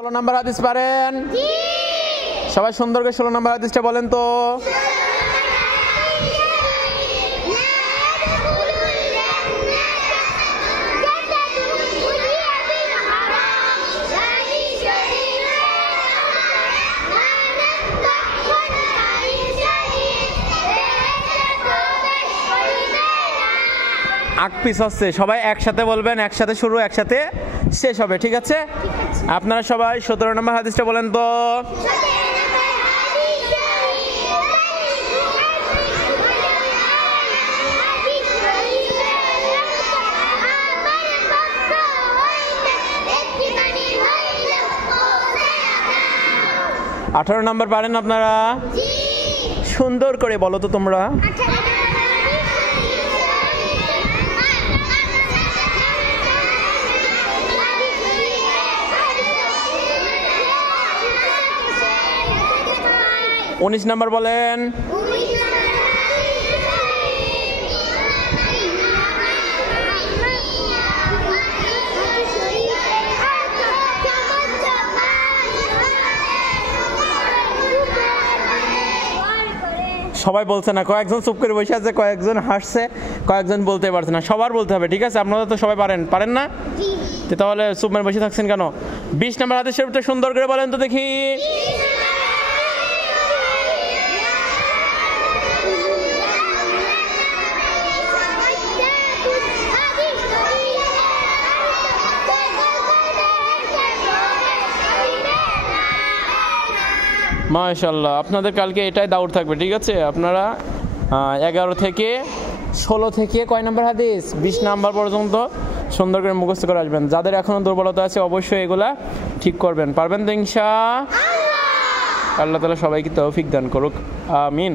16 নম্বর হাদিস পারেন? সবাই সুন্দর করে 16 নম্বর হাদিসটা বলেন তো। আকপিস হচ্ছে, সবাই একসাথে বলবেন, একসাথে শুরু একসাথে শেষ হবে, ঠিক আছে? আপনারা সবাই 17 নম্বর হাদিসটা বলেন তো। আঠারো নম্বর পারেন আপনারা? সুন্দর করে বলো তো তোমরা। উনিশ নম্বর বলেন। সবাই বলছে না, কয়েকজন চুপ করে বসে আছে, কয়েকজন হাসছে, কয়েকজন বলতে পারছে না। সবার বলতে হবে, ঠিক আছে? আপনারা তো সবাই পারেন না? তাহলে চুপ মেরে বসে থাকছেন কেন? 20 নম্বর হাদিস শরীফটা সুন্দর করে বলেন তো দেখি। মাশাআল্লাহ, আপনাদের কালকে এটাই দাউট থাকবে, ঠিক আছে? আপনারা 11 থেকে 16 থেকে কয় নম্বর হাদিস? 20 নম্বর পর্যন্ত সুন্দর করে মুখস্থ করে আসবেন। যাদের এখনো দুর্বলতা আছে অবশ্যই এগুলা ঠিক করবেন। পারবেন তো ইনশাআল্লাহ? আল্লাহ তাআলা সবাইকে তৌফিক দান করুক, আমিন।